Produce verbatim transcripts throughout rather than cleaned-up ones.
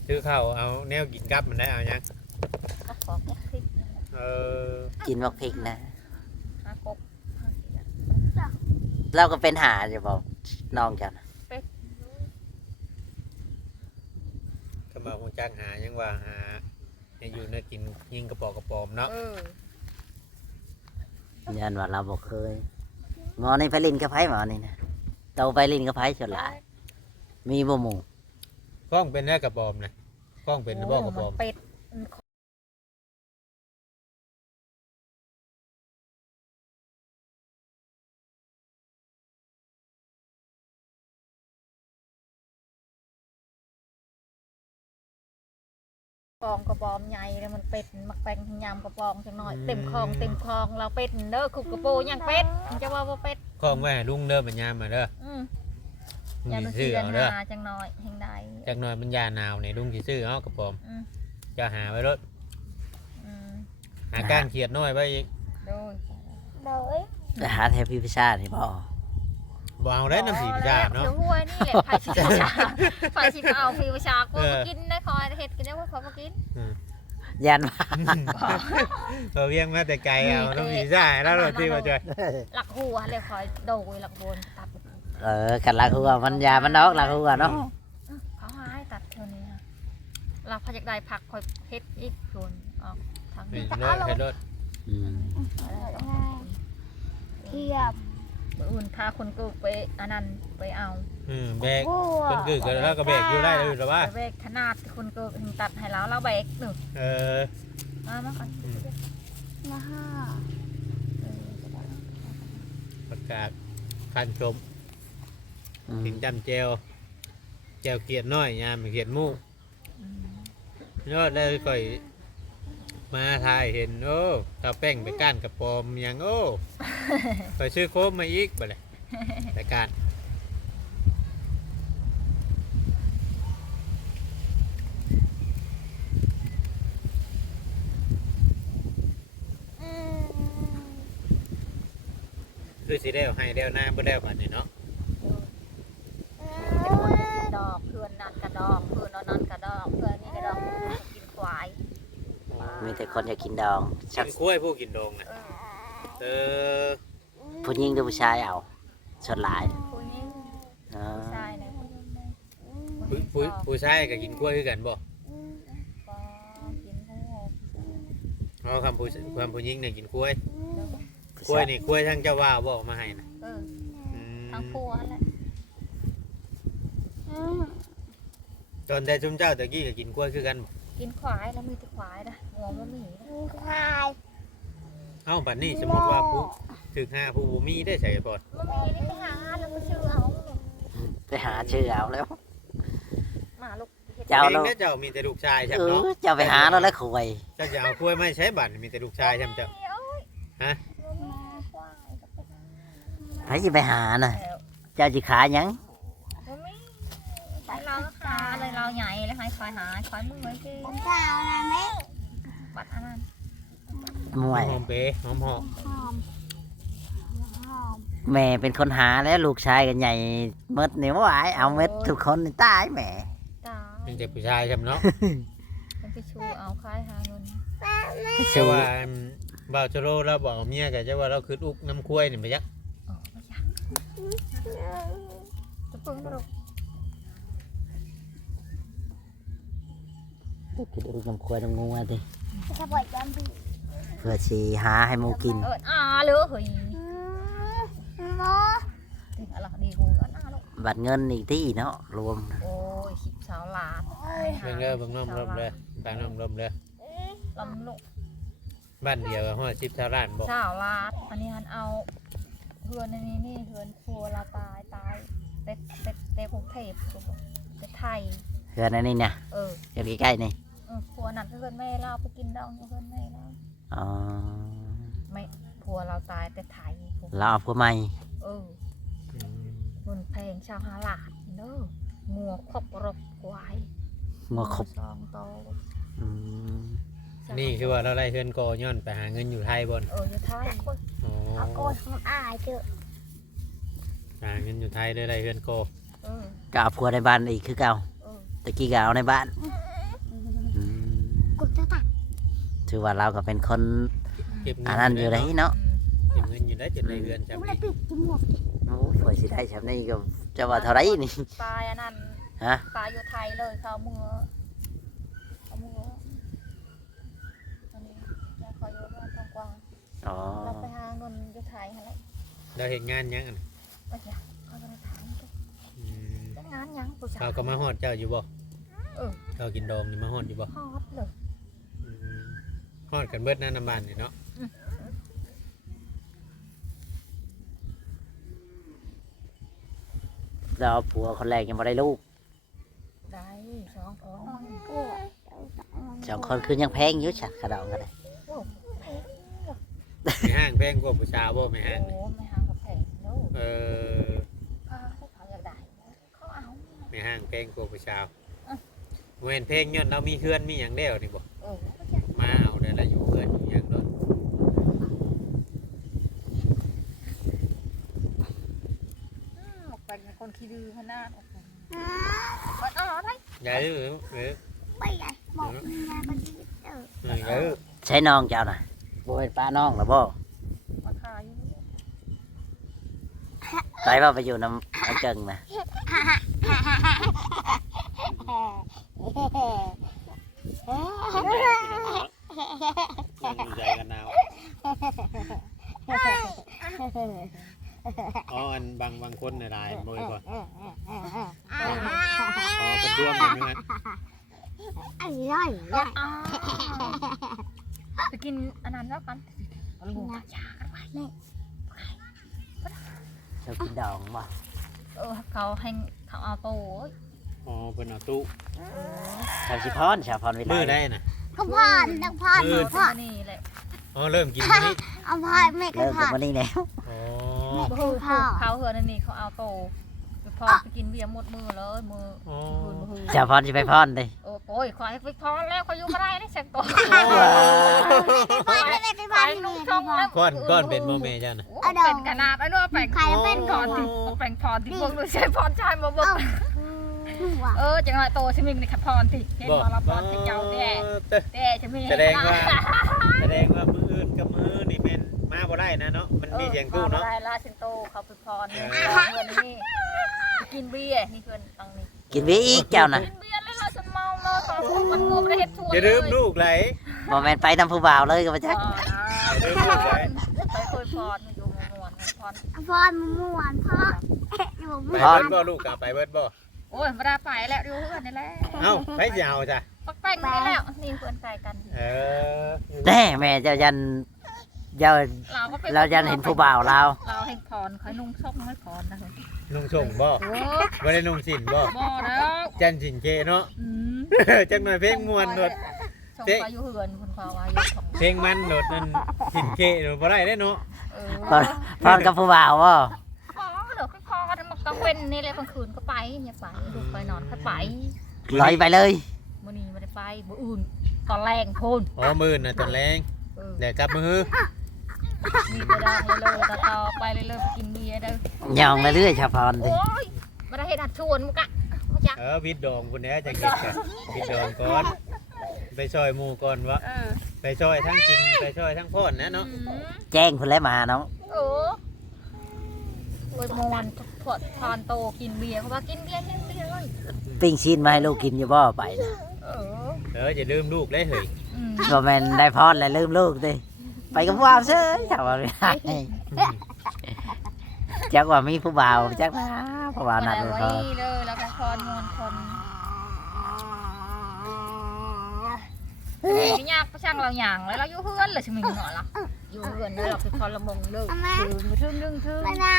ซื้อข้าวเอาแนวกินกับมันได้เอายังก็ขอพวกพริกเออกินบักพริกนะหากบหากินอะเราก็เป็นหาจะบอกน้องจันก็มาคงจ้างหายังว่าหาให้อยู่ในกินยิงกระปอกกระปอมเนาะเออยันว่าเราบอกเคยหมอนี่ไปลินกับไผหมอนี่นะเราไปลินกับไผส่วนหลายมีบ่หมู่กล้องเป็นได้กระปอมนะกล้องเป็นบ่กระปอมเป็ด ปองกระปอมใหญ่แล้วมันเป็ดมักแปงยำกระปองจังหน่อยเต็มคลองเต็มคลองเราเป็ดเด้อคุกกระโปยังเป็ดมันจะว่าบ่เป็ดกล้องไว้ให้ลุงเด้อมันยามมาเด้ออืมลุงอย่าสิมาซื้เสีอย เอาเด้อหาจังหน่อยแห่งใดจากหน่อยมันยาหนาวนี่ลุงสิซื้อเอากระปอมอืมจะหาไว้รถอืมหาก้านเขียดน้อยไว้อีกโดยโดยไปหาเทพิพิชานี่บ่บ่เอาได้น้ำสีพิจารเนาะเดี๋ยวหัวนี่แหละไฟชิประชาไฟชิเอาฟิวชากูมากินได้คอยเห็ดกินได้ว่าขอมากินยันว่าเราเวียงมาแต่ไกลเอาน้ำสีพิจารแล้วเราที่มาจอยหลักหัวเลยคอยโดยหลักบนตัดเออกันลักหัวมันยามันนอกลักหัวเนาะเขาหายตัดเท่านี้เราพอจากได้ผักคอยเฮ็ดอีกส่วนออกทางเป็นนี้รถให้รถอืมเทียบอุ่นพาคนกูไปอันนั้นไปเอาอืมแบกคนกึกกันแล้วก็แบกอยู่ได้เลยหรือว่าไปเบกขนาดคนกูตัดให้แล้วเราเบกหนึ่งเออมามาก่อนมาห้าประกาศคันชมอืมถึงจำเจวเจวเกียดน้อยยามเกียดหมู่ยอดได้ก่อยมาถ่ายเห็นโอ้ตาแป้งไปก้านกระปอมยังโอ้ไปซื้อโคมมาอีกบ่เลยแต่การ คือสิได้เอาให้เดียวหน้าบ่ได้บัดนี้เนาะดอกเพื่อนนั่นกระดอกเพื่อนนั่นกระดอกเพื่อนนี่กระดอกกินควายมีแต่คนอยากกินดองกิชักนกล้วยผู้กินดองน่ะเออเออผู้หญิงหรือผู้ชายเอาส่วนหลายผู้หญิงเอผู้อชายไหนผู้หญิงไหนผู้ผู้ผู้ชายก็กินกล้วยคือกันบ่ก็กินหัวเอาคำผู้ความผู้หญิงเนี่ยกินกล้วยผู้กล้วยชายนี่กล้วยทั้งเจ้าว่าบ่เอามาให้นะเอออืมทั้งพัวแหละตอนแต่ชุมเจ้าตะกี้ก็กินกล้วยคือกันบ่กินควายแล้วมีแต่ควายนะงวมันมีนะควายเอ้าบัดนี้สมมุติว่าผู้ถึกห้าผู้บ่มีได้ใส่บ่มันมีนี่ไปหาแล้วก็ชื่อเอาไปหาชื่อเอาแล้วมาลูกเฮ็ดเจ้าเองเราเด้อเจ้ามีแต่ลูกชายใช่เอเนาะอเจ้าไปหาเราแล้วคุยเจ้าจะเอากล้วยไม่ใช้บัตรมีแต่ลูกชายใช่ไหมเจ้าฮะใครจะไปหาน่ะแล้วเจ้าจะขายหยังมันมีไปเราก็คาอะไรเราใหญ่แล้วให้คอยหาคอยมือไว้ที่ผมสาวนะแม่บัดอันนั้นมวยหอมเป๋หอมหอมหอมหอมแม่เป็นคนหาแล้วลูกชายกันใหญ่เม็ดนี่ว่าไอ้เอาเม็ดทุกคนนี่ตายแม่ตาเป็นแต่ผู้ชายใช่ไหมเนาะเป็นไปชูเอาคายหาเงินเจ้าว่าบ่าวโจโร่เราบอกเมียกับเจ้าว่าเราคืออุกน้ำกล้วยนี่ไปยักอ๋อไม่อยากจะปึ้งมาลูกกินลูกน้ำควายน้ำงูอ่ะดิจะปล่อยจำปีเพื่อชีหาให้หมูกินเอออ่าเหลือเฮ้ยโมถึงอะไรดีกูอ่าลูกบัตรเงินอีกที่เนาะรวมโอ้ยสิบสาวลาดเบิ่งเด้อเบิ่งน้ำลมเลยตาน้ำลมเลยลำลูกบ้านเดียวกับห้อสิบชาวร้านบอกสาวลาดอันนี้ฮันเอาเพื่อนในนี้นี่เพื่อนครัวเราตายตายเต็ดเต็ดเต็ดกรุงเทพเต็ดไทยเพื่อนอันนี้เนี่ยเออเดี๋ยวใกล้ๆนี่เออผัวนั่นเพื่อนแม่เราไปกินดองเพื่อนแม่เราอ๋อไม่ผัวเราตายแต่ไทยผัวเราเอาผัวใหม่เออเงินแพงชาวฮาลาดเด้องัวครบรบควายงัวครบสองโตอืมนี่คือว่าเราไล่เฮือนโกย้อนไปหาเงินอยู่ไทยบนเออจะไทยอ๋อเอาโกนของอายเจอหาเงินอยู่ไทยเลยไล่เฮือนโกเออก็เอาผัวในบ้านอีกคือเก่าเออตะกี้ก็เอาในบ้านเกูจะตัดถือว่าเราก็เป็นคนเก็บเงิอันนั้นอยู่ได้เนาะเก็บเงินอยู่ได้จนในเรือนจำกูอีเลยกปิดจมูกโอ้ฝอยสิได้ชำนี้ก็จะว่าเท่าไรนี่ปลายอันนั้นฮะปลายอยู่ไทยเลยเขาเอามือเอามืออันนี้แล้วเขาอยู่บ้านทองกวางอ๋อเราไปหาเงินอยู่ไทยอะไรเราเห็นงานยังอันไปจ้ะเขาจะมาถามกันอืมจะงานยังผู้ชายเขาก็มาฮอดเจ้าอยู่บ่เออเขากินดองนี่มาฮอดอยู่บ่ฮอตเลยอืมฮอดกันเบิดหน้าน้ำบ้านนี่เนาะเราผัวคนแรกยังไม่ได้ลูกได้สองคนกูสองคนคือยังแพงอยู่ฉัดกระดองกันเลยโอ้แพงไม่ห้างแพงกว่าผู้ชายบ่ไม่ห้างโอ้ไม่ห่างกับแพงโน้เออพาให้เขาอยากได้เขาเอาไม่ห้างแพงกว่าผู้ชายเว้นเพลงย้อนเรามีเฮือนมีหยังเดียวนี่บ่เออก็จะมาเอาได้ละอยู่เฮือนอยู่หยังเนาะอืมออกไปเป็นคนขี้ดื้อขนาดออกไปมันอ๋อได้ใหญ่หรือหรือไปไหนบอกมึงนะมันเออหรือหรือใช้น้องเจ้าน่ะบ่เป็นป้าน้องหรือบ่มาขายอยู่นี่ไปว่าไปอยู่น้ำไอ้เกิงนะใจกันหนาวอ๋ออันบางบางคนเนี่ยได้บ่อยกว่าอ๋อเป็นร่วมกันมั้ยไอ้ย่อยย่อยอ้าวไปกินอันนั้นแล้วกันเอาลูกกระยากันไว้เจ้ากินดองบ่เออเขาให้เขาเอาโต้อ๋อเป็นเอาตู้ชาวชิพรชาวพรวิไลมือได้น่ะก็พอนต้องพอนหนูเอพออนี่แหละอ๋อเริ่มกินมื้อนี้เอาพอนไม่ก็เริ่มพอจากวันนี้แล้วอ๋อคือเขาเหือนั่นนี่เขาเอาโต้ไปพอไปกินเบียร์หมดมือเลยมืออ๋อหืนมือชาวพรจะไปพรดิโอ้โอ้ยขอให้ไปพอแล้วเขาอยู่ไม่ได้นะเช็คตัวพอนไม่ไปพไปอนนุ่นี่งช่องแล้วก้อนก้อนเป็นโมเมเจ้าน่ะเป็นขนาดไอ้นู่นแปลงใครเป็นก่อนที่แปลงพรที่พวกดูใช้พรชายมาบเอ้าอกหนูอ่ะเออจังหวะโตชิมิงในขับพรที่เห็นบอกว่าเราพรจะเจ้าแด่แด่จะมีแสดงว่าแสดงว่ามืออื่นกับมือนี่เป็นมาบ่ได้นะเนาะมันมีเสียงตู้เนาะได้ลาชินโตเขาไปพรเงินนี่กินเบียร์นี่เพื่อนตังนี่กินเบียร์อีกเจ้าน่ะกินเบียร์แล้วเราจะเมาเลยค่ะมันงูไม่ได้เห็ดชวนอย่าลืมลูกไหลบ่แม่นไปนำผู้บ่าวเลยก็บ่จักไปคุยพรอยู่มวนพรพอนม่วนเพราะหนูไปม่วนเบิดบ่ลูกกลับไปเบิดบ่โอ้ยมาได้ไปแล้วดูเพื่อนนี่แหละเอ้าไปยาวจ้ะปักแป้งนี่แล้วนี่เพื่อนไก่กันเออแน่แม่เจ้ายันเจ้าเราก็ไปเรายันเห็นผู้บ่าวเราเราเห็นพรคอยนุ่งชกไม่พรนะนุ่งชงบ่โอ้บ่ได้นุ่งสินบ่บ่แล้วจันสินเคเนาะอืมจังหน่อยเพลงมวนโดดชงไปอยู่เฮือนคุณพ่อว่าอยู่ของเพลงมันโดดนั่นสินเคโดดบ่ได้เด้เนาะเออพรพรกับผู้บ่าวบ่พอเดี๋ยวค่อยพอกันมากลางเว้นนี่แหละกลางคืนก็ไปอย่าไปดูไปนอนค่อยไปลอยไปเลยมื้อนี้ไม่ได้ไปมื้ออื่นตอนแรงโพนอ๋อมื้อน่ะตอนแรงเออเดี๋ยวกลับมือมีกระดองเลยเลยต่อต่อไปเลยเลยไปกินเบียร์เด้อยองเรื่อยๆชาวพรดิโอ้ยมาได้เห็นหัดชวนมุกะเขาจักเออวิดดองพุ่นแหน่จังเฮ็ดกันวิดดองก่อนไปซอยหมู่ก่อนวะเออไปซอยทั้งกินไปซอยทั้งพ่นนะเนาะแจ้งเพิ่นแล้วมาเนาะโอ้โอ้ยมวนพอดทานโตกินเบียร์เขาว่ากินเบียร์กินเบียร์เลยปิ้งชิ้นมาให้ลูกกินอยู่บ่ไปนะเออเอออย่าลืมลูกได้เฮ้ยอืมบ่แม่นได้พรแล้วลืมลูกดิไปกับผู้บ่าวเฉยชาวพรวิไลจักว่ามีผู้บ่าวจักนะผู้บ่าวนัดมาไว้ไว้พอเลยแล้วก็พรมวนคนไม่ยากก็ช่างเราอย่างแล้วเราอยู่เพื่อนเลยใช่ไหมหน่อยล่ะอยู่เพื่อนเลยเราไปพรละมงเลยถึงถึงถึงถึงไปไหน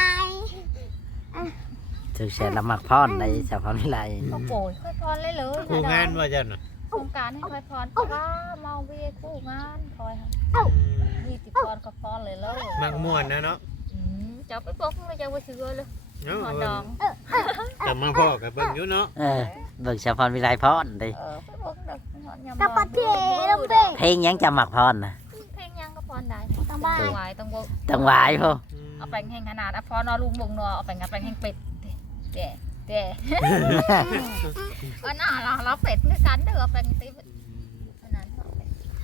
ถึงเสียละมักพรในชาวพรวิไลก็โปรยค่อยพรเลยเลยคู่งานว่าจังน่ะโครงการให้ค่อยพรว่าเมาเบียร์คู่งานคอยมีติดพรก็พรเลยเลยมักม่วนนะเนาะอืมจะไปบอกเลยจะไปซื้อเลยเนาะหอดองแต่มาพ่อกับเบิ่งอยู่เนาะเออเบิ่งชาวพรวิไลพรดิเออไปบอกเด็กหอดยำกระปัดเทลงเบงเพลงยังจะมักพรนะเพลงยังก็พรได้ต้องบ้าต้องไหวต้องบอกต้องไหวายพ่อเอาแปลงแห้งขนาดเอาพรนอลุงบงนัวเอาแปลงเอาแปลงแห้งเป็ดเจ๊เจ๊ก็น่าเราเราเป็ดด้วยกันเด้อเอาแปลงตีขนาด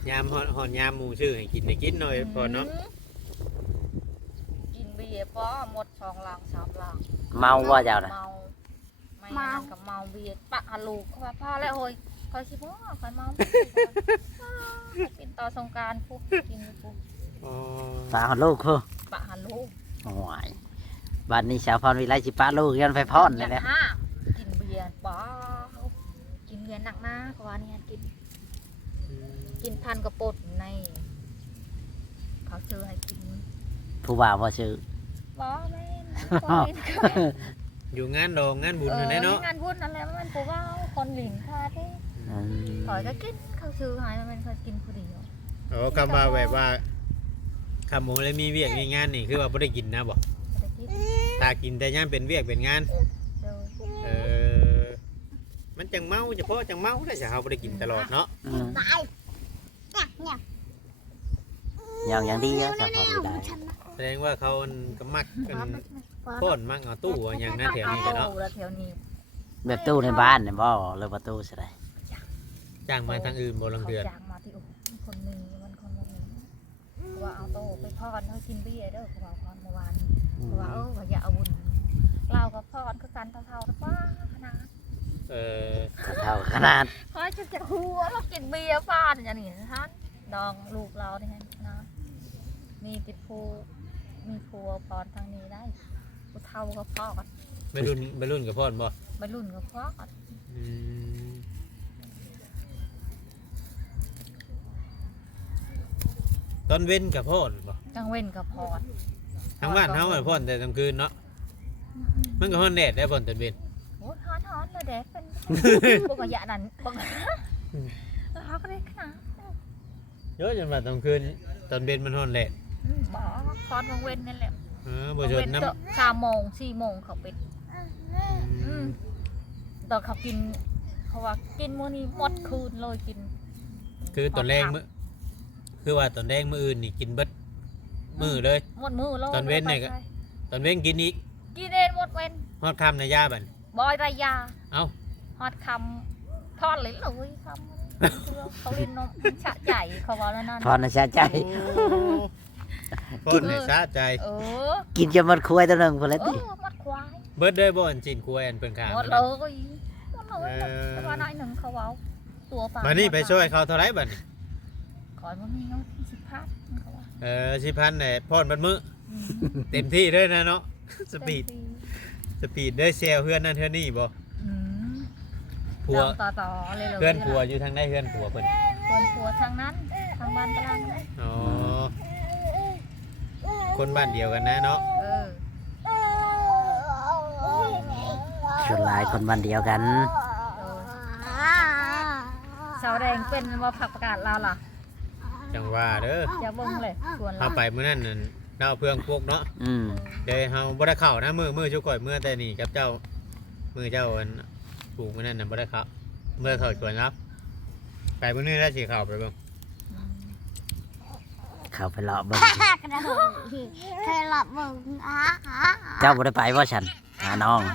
ยามฮอดฮอดยามหมู่ชื่อให้กินได้กินหน่อยพอเนาะกินเบียร์ป้อหมดสองหลังสามหลังเมาว่าเจ้านะเมาไม่นานกับเมาเบียร์ปะฮัลโหลเขาว่าพ่อแล้วเฮ้ยคอยสิพ่อคอยเมากินต่อสงกรารปุ๊บกินปุ๊บอ๋อฝากลูกคือปะฮัลโหลโอ้ยบัดนี้สาวพรวิไลสิป้าลูกยันไฟพอนเลยนะห้ากินเบียร์ป้อกินเบียร์หนักมากกว่านี่กินอืมกินพันกระปุกในเขาซื้อให้กินผู้บ่าวบ่ชื่อป้อแม่ป้อลินอยู่งานดองงานบุญเอนั่นแหละอเนาะงานบุญอะไรมันปูว่าคนหลินคาที่อืมขอยก็กินเขาซื้อให้มันเป็นคนกินผู้เดียวอ๋อคำว่าแบบว่าคำโมเลยมีเวียกมีงานนี่คือว่าบ่ได้กินนะบ่แต่กินถ้ากินแต่ย่ามเป็นเวียกเป็นงานเดินเออมันจังเมาเฉพาะจังเมาได้จะเฮาบ่ได้กินตลอดเนาะอืมตายเนี่ยอย่างอย่างดีอะสาวพรวิไลแสดงว่าเขาอันก็มักกันโค่นมักเอาตู้เอาอย่างนั้นแถวนี้กันเนาะแล้วแถวนี้แบบตู้ในบ้านเนี่ยบ่หรือว่าตู้สิได้จ้างมาทางอื่นบ่ลังเขาเดือนจ้างมาที่โอ้คนหนึ่งมันคนหนึ่งว่าเอาโตไปพอนเขากินเบี้ยเด้อเขาบอกพอนเมื่อวานเขาว่าเออว่าอย่าเอาบุญเรากับพอนคือกันเท่าๆป้าขนาดเออเท่าขนาดเขาจะจะหัวเรากินเบียร์ฟานอย่างนี้ท่านดองลูกเราเนี่ยนะมีติดภูมีภูปอนทางนี้ได้ผู้เท่าก็พ่อกันไม่รุ่นไม่รุ่นกับพ่อนบ่ไปรุ่นก็พ่อกันอืมตอนเว้นกับพ่อนบ่จังเว้นกับพอนทางบ้านเฮาอะพ่อนแต่กลางคืนเนาะมันก็ฮ้อนแดดได้พ่อนตอนเว้นโอ้ยฮอนฮอนเลยเด็กเป็นปกตินั่นปกติเขาก็ได้ขนาดเยอะจนว่าตอนคืนตอนเว้นมันฮ้อนแดดบอกพอนวังเว้นนั่นแหละเออบ่ชนน้ำสามโมงสี่โมงเขาเป็นอืมตอนเขากินเขาว่ากินมื้อนี้หมดคืนเลยกินคือตอนแรกมื้อคือว่าตอนแรกมื้ออื่นนี่กินเบิดมื้อเลยหมดมือแล้วตอนเว้นเนี่ยก็ ตอนเว้นกินอีกกินเองหมดเว้นฮอดค่ำในยาบัดบอยระยาเอ้าฮอดคำทอดลิ้นเลยคำเขาลิ้นนมฉะใจเขาบอกแล้วนั่นพรนะชาใจพ่อนให้สะใจเออกินจนหมดคุยตัวหนึงพุ่นเลยเอติอมัดควายเบิดได้บ่อันจีนกล้วยอันเพิ่นขายหมดเลยหมดเลยแต่ว่าน้อยหนึ่งเขาเอาตัวปลาบัดนี้ไปช่วยเขาเท่าไหร่บัดนี้ขอมันมีน้อยที่สิบพันเขาว่าเออสิพันเนี่ยพ่อนบัดมื้อเต็มที่เลยนะเนาะสปีดสปีดได้เซลเฮือนนั่นเฮือนนี่บ่อืมผัวต่อต่อเลยเลยเฮือนผัวอยู่ทางใดเฮือนผัวเพิ่นคนผัวทางนั้นทางบ้านกลางนั่นอ๋อคนบ้านเดียวกันนะเนาะเออชวนหลายคนบ้านเดียวกันเออสาวแดงเป็นว่าผักประกาศเราล่ะจังว่าเด้ออย่าเบิ่งเลยชวนเราเฮาไปมื้อนั้นนั่นดาวเพื่องพวกเนาะอืมเดี๋ยวเฮาบ่ได้เข้านะมื้อมื้อชุก่อยมื้อแต่นี่กับเจ้ามื้อเจ้าอันปลูกมื้อนั้นน่ะบ่ได้เข้าเมื่อเข้าชวนครับไปมื้อนี้แล้วสิเข้าไปเบิ่งอืมเข้าไปเลาะเบิ่งกระโดดเคยหลับมึงอ่ะอ่ะเจ้าบ่ได้ไปบ่ฉันหาน้อง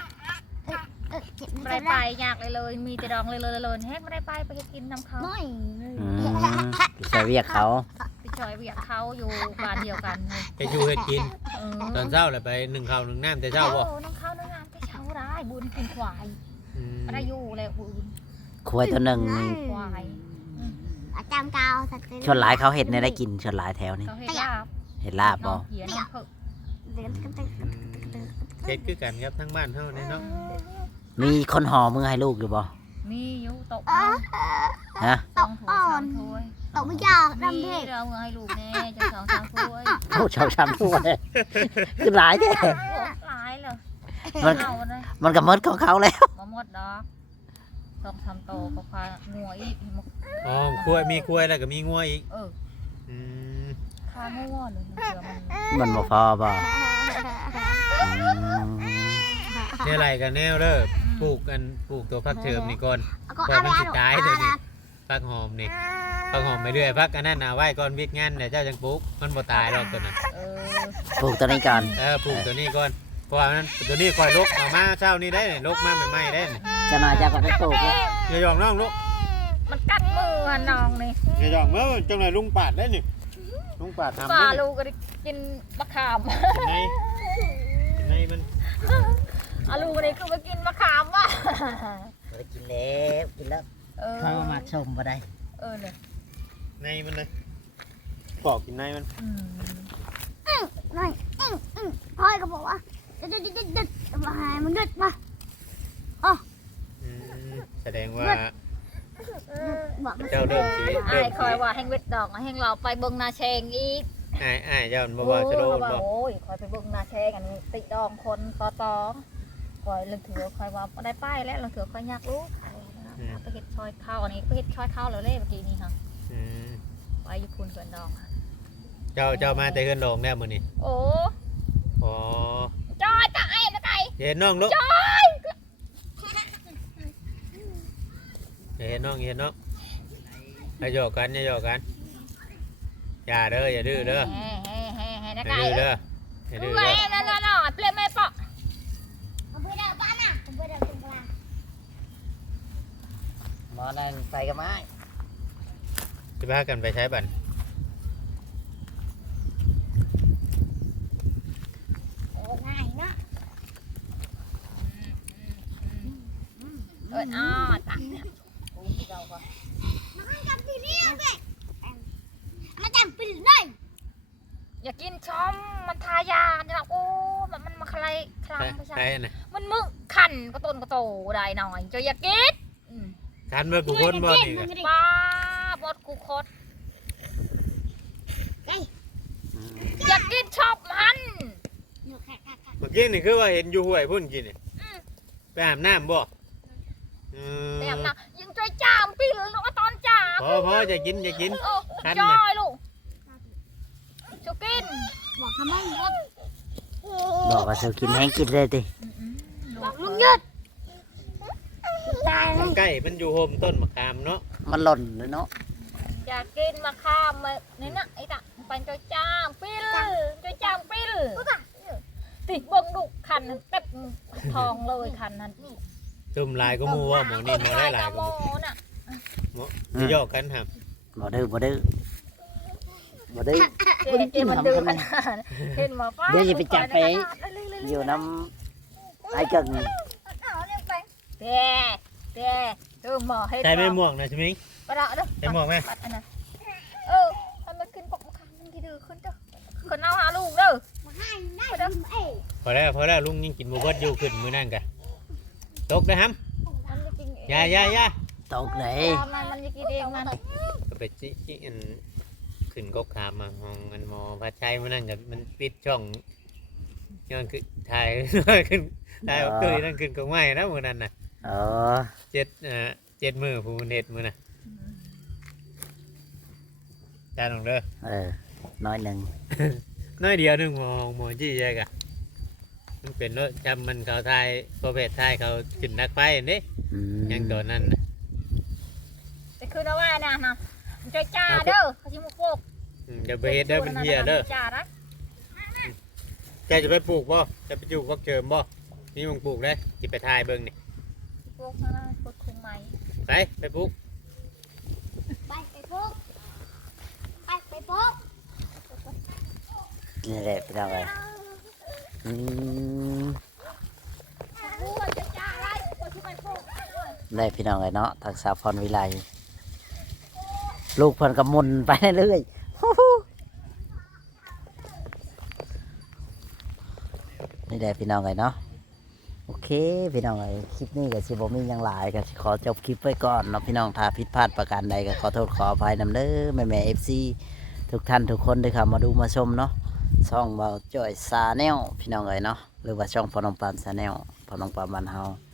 ไม่ได้ไปยากเลยเลย มีแต่ดองเลยเลยเลยเฮ็ดไม่ได้ไปไปกินน้ำเขาน้อยอืมไปช่วยเวียกเขาไปจอยเบียกเขาอยู่บ้านเดียวกันเลยเฮ็ดอยู่เฮ็ดกินเออตอนเช้าแล้วไปนึ่งข้าวนึ่งน้ำแต่เช้าบ่ออน้ำข้าวน้ำงานไปเช้าได้บุญกินควายอืมอะไรอยู่เลยบุญคุยตัวหนึงนี่ควายอาจารย์กาวสัตว์ชวนหลายเขาเห็ดในได้กินชวนหลายแถวนี่เขาเฮ็ดลาบเห็ดลาบน้บ่องเขียนน้องเพิ่งเดินกันตึกเฮ็ดคือกันครับทั้งบ้านเฮาเนี่ยเนาะมีคนห่อมือให้ลูกอยู่บ่มีอยู่ตกฮะสองถ้วยสามถ้วยตกไม่ยากดำมีเด็กเราเงินให้ลูกแน่จะสองสามถ้วยโอ้ชาวช้ำทั่วเลยคือหลายแท้โอ้หลายเลยมันเอาเลยมันก็หมดของเขาแล้วมาหมดดอกต้องทำโตกับควายงัวอีกมันอ๋อกล้วยมีกล้วยแล้วก็มีงัวอีกเอออืมข้างัวเลยเสือมันมันบ่พอบ่อืมเนี่ยไรกันแนวเด้อปลูกกันปลูกตัวพักเทิมนี่ก่อนก็ก่อนมันสิตายเดี๋ยวนี้พักหอมนี่พักหอมไปเรื่อยพักอันนั้นน่ะไว้ก่อนวิกงานเดี๋ยวเจ้าจังปลูกมันบ่ตายหรอกตัวนั้นเออปลูกตัวนี้ก่อนเออปลูกตัวนี้ก่อนเพราะว่ามันตัวนี้คอยลกออกมาเช้านี้ได้นี่ลกมาใหม่ๆได้นี่จะมาจากก็ไปปลูกแล้วอย่ายอมน้องลูกมันกกัดมือน้องนี่อย่าหยอกเมื่อจังไรลุงปาดได้นี่ลุงปาดทำปลาได้ลูกก็ได้กินมะขามในในมันอาลูกนี่คือมากินมะขามว่ะบ่ได้กินแล้วกินแล้วเออเขามาชมบ่ได้เออเลยในมันเลยปอกกินในมันอืมนั่นอืมอืมพ่อยก็บอกว่าดึดดึดดึดดึดมาหายมันดึดมาอืมแสดงว่าบอกมันเจ้าเริ่มสิไอ้เริ่มคอยสิว่าแห้งเวทดอกแห้งเราไปเบิ่งนาแชงอีกอ้ายอ้ายเจ้าบ่ว่าจะโดนว่าบ่โอ้ยคอยไปเบิ่งนาแชงอันนี้ติดองคนต่อต่อคอยเรื่องถือคอยว่าบ่ได้ป้ายแล้วเรื่องถือคอยอยากรู้ไปเฮ็ดชอยข้าวอันนี้ไปเฮ็ดชอยข้าวแล้วเลยเมื่อกี้นี้ค่ะอืมไปญี่ปุ่นเพื่อนดองค่ะเจ้าเจ้ามาแต่เฮือนโรงแล้วมื้อนี้โอ้อ๋อจอยตาไอ้นะไก่เห็นน้องลูกจอยเห็นน้องเห็นน้องอย่าหยอกกันอย่าหยอกกันอย่าเด้ออย่าดื้อเด้อแฮ่แฮ่แฮ่แฮ่อนะย่าไก่ดื้อเอเด้อออย่าดื้อเพื่อเด้อนนั่นน่ะเปลี่ยนไม่ปะผมไปเดินบ้านน่ะผมไปเดินตรงกลางหมอนั่นไปกับไม้สิพากันไปใช้บัตรโอ้ง่ายเนาะเอออ้อตักเนี่ยโอ้ยเราก็มันจับปีนี้เลยมันจับปีเลยอย่ากินช้อมมันทายาเนี่ยนะโอ้มันมันมาคลายคลางไปใช่ใช่น่ะมันมึกขันก็ต้นก็โตได้หน่อยจะอย่ากินอืมคันเมื่อกูคนบ่นี่ก็ป้าบดกูคดอย่ากินชอบมันเมื่อกี้นี่คือว่าเห็นอยู่ห้วยพุ่นกินนี่ไปอาบน้ำบ่อืมแบบนะยังจอยจามปีหรือน้องตอนจามพอพอจะกินจะกินโอ้คันจน่ะอยลูกชูกินบอกทำไมหยุดบอกว่าสิกินแห้งกินเลยติบอกมึงหยุดตายเลยใกล้มันอยู่โฮมต้นมะขามเนาะมันหล่นเลยเนาะอย่ากินมาข้ามมานี่นะไอ้ตะปันจอยจามปีจอยจามปีติดเบิ้งดุคันเต็มทองเลยคันนั้นจุ่มลายก็มูว่าหมูนี่หมูได้หลายกก็โมมูน่ะหมูจะยอกกันครับบ่ดื้อบ่ดื้อบ่ดื้อเจ๊เจ๊มันดื้อขนาดเห็นหมอป้าเดี๋ยวจะไปจับไป อยู่น้ำไอ้เกิงเจ๊เจ๊เออหมอให้ใส่ไม่ม่วงนะใช่ไหมกระดาษเด้อใส่ม่วงไหมอันนั้นเออให้มันกินปกมะขามมันที่ดื้อขึ้นเด้อคนเอาหาลูกเด้อมาให้ได้ดิเอ้ยพอแล้วพอแล้วลุงยังกินบุเบิดอยู่ขึ้นมือนั่นกันตกนะครับมันจะกินเองอย่าอย่าอย่าตกไหนมันมันจะกินเองมันก็ไปจิจิอันขึ้นก็ขามมาห้องเงินหมอพัดชัยมือนั่นกับมันปิดช่องย้อนขึ้นถ่าย ขึ้นถ่ายเอาตัวนั่นขึ้นก็ไม่นะมือนั่นน่ะเออเจ็ดอ่าเจ็ดมือผู้เน็ตมือน่ะจานลงเด้อเออน้อยหนึ่งน้อยเดียวหนึงหมอหมอจี้ใช่กะมันเป็นรถจำมันเขาทายประเภททายเขาขึ้นนักไฟอันนี้อืมยังตัวนั้นน่ะจะคืนเอาไว้นะนะใจจ้าเด้อเขาชิมุกโปกอืมจะไปเฮ็ดเด้อเป็นเฮียเด้อจ้านะแกจะไปปลูกบ่จะไปปลูกก็เจิมบ่มีมึงปลูกได้จิไปทายเบิ่งนี่โปกนะโปกคุมใหม่ไปไปปลูกไปไปปุ๊บไปไปปุ๊บนี่แหละพี่น้องเอ้ยอืมรู้ว่าจะจ้าอะไรโปกชิมันโปกได้พี่น้องเอ้ยเนาะทางสาวพรวิไลลูกเพิ่นก็หมุนไปเรื่อยๆฮู้ฮู้นี่แหละพี่น้องเอ้ยเนาะโอเคพี่น้องเอ้ยคลิปนี้ก็สิบ่มีหยังหลายก็สิขอจบคลิปไว้ก่อนเนาะพี่น้องถ้าผิดพลาดประการใดก็ขอโทษขออภัยนำเด้อแม่ๆ เอฟ ซี ทุกท่านทุกคนที่เข้ามาดูมาชมเนาะช่องเบาจ้อยซาแนลพี่น้องเอ้ยเนาะหรือว่าช่องพอน้องปามซาแนลพอน้องปามบ้านเฮา